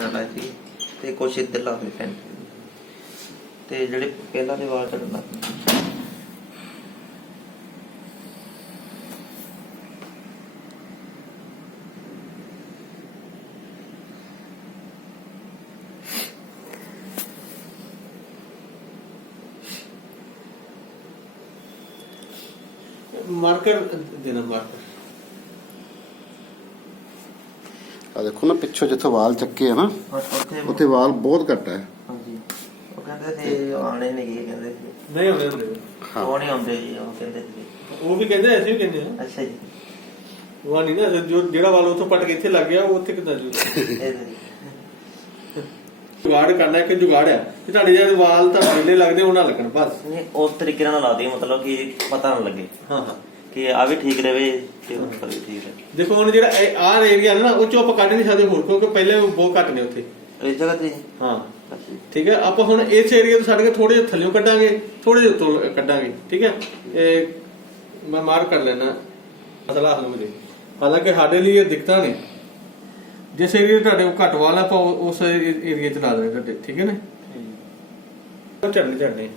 ਨਾਲ ਲਾਏ ਸੀ ਤੇ ਕੁਛ ਇੱਧਰ ਲਾ ਦੇ ਪੈਂਟ ਤੇ ਜਿਹੜੇ ਪਹਿਲਾਂ ਦੇ ਵਾਲ ਝੜਨ ਲੱਗ ਪਏ। मार्कर देना मार्कर ਆ ਦੇਖੋ ਨਾ ਪਿੱਛੋਂ ਜਿੱਥੋਂ ਵਾਲ ਚੱਕੇ ਆ ਨਾ ਉੱਥੇ ਉੱਥੇ ਵਾਲ ਬਹੁਤ ਘੱਟ ਹੈ। ਹਾਂਜੀ ਉਹ ਕਹਿੰਦੇ ਸੀ ਆਣੇ ਨਹੀਂ ਗਏ ਕਹਿੰਦੇ ਸੀ नहीं होने होंगे हाँ। ਉਹ ਨਹੀਂ ਆਉਂਦੇ ਜੀ ਉਹ ਕਹਿੰਦੇ ਸੀ वो भी कहते ऐसे भी कहते हैं ਅੱਛਾ ਜੀ वो नहीं ना जो जेड़ा वाल उतो पट के इत्थे लग गया वो उत्थे किदां जो ਇਹ ਤਾਂ ਜੀ। जुगाड़ करना है कि जुगाड़ है कि ਤੁਹਾਡੇ ਜਿਹੜੇ ਵਾਲ ਤਾਂ ਪਹਿਲੇ ਲੱਗਦੇ ਉਹਨਾਂ ਲੱਗਣ ਬਸ ਨਹੀਂ ਉਸ ਤਰੀਕੇ ਨਾਲ ਲਾ ਦਈਏ ਮਤਲਬ ਕਿ ਪਤਾ ਨਾ ਲੱਗੇ ਹਾਂ ਹਾਂ ਕਿ ਆ ਵੀ ਠੀਕ ਰਹੇ ਤੇ ਉੱਪਰ ਵੀ ਠੀਕ ਰਹੇ। ਦੇਖੋ ਹੁਣ ਜਿਹੜਾ ਆਹ ਏਰੀਆ ਨਾ ਉਹ ਚੋਂ ਆਪਾਂ ਕੱਢ ਨਹੀਂ ਸਕਦੇ ਹੋਰ ਕਿਉਂਕਿ ਪਹਿਲੇ ਉਹ ਬਹੁਤ ਘੱਟ ਨੇ ਉੱਥੇ ਇਸ ਜਗ੍ਹਾ ਤੇ ਜੀ? ਹਾਂ ਅੱਛਾ ਜੀ। ਠੀਕ ਹੈ ਆਪਾਂ ਹੁਣ ਇਸ ਏਰੀਆ ਤੋਂ ਛੱਡ ਕੇ ਥੋੜੇ ਜਿਹਾ ਥੱਲਿਓਂ ਕੱਢਾਂਗੇ ਥੋੜੇ ਜਿਹਾ ਉੱਤੋਂ ਕੱਢਾਂਗੇ ਠੀਕ ਹੈ ਇਹ ਮੈਂ ਮਾਰ ਕਰ ਲੈਣਾ ਮਸਲਾ ਹੱਲ ਹੋ ਜੇ ਹਾਲਾਂਕਿ ਸਾਡੇ ਲਈ ਇਹ ਦਿੱਕਤਾਂ ਨੇ ਜਿਸ ਏਰੀਆ ਤੁਹਾਡੇ ਕੋਲ ਘੱਟ ਵਾਲ ਆ ਆਪਾਂ ਉਸ ਏਰੀਆ ਚ ਲਾ ਦੇਣੇ ਤੁਹਾਡੇ ਠੀਕ ਹੈ ਨਾ ਝੜਨੇ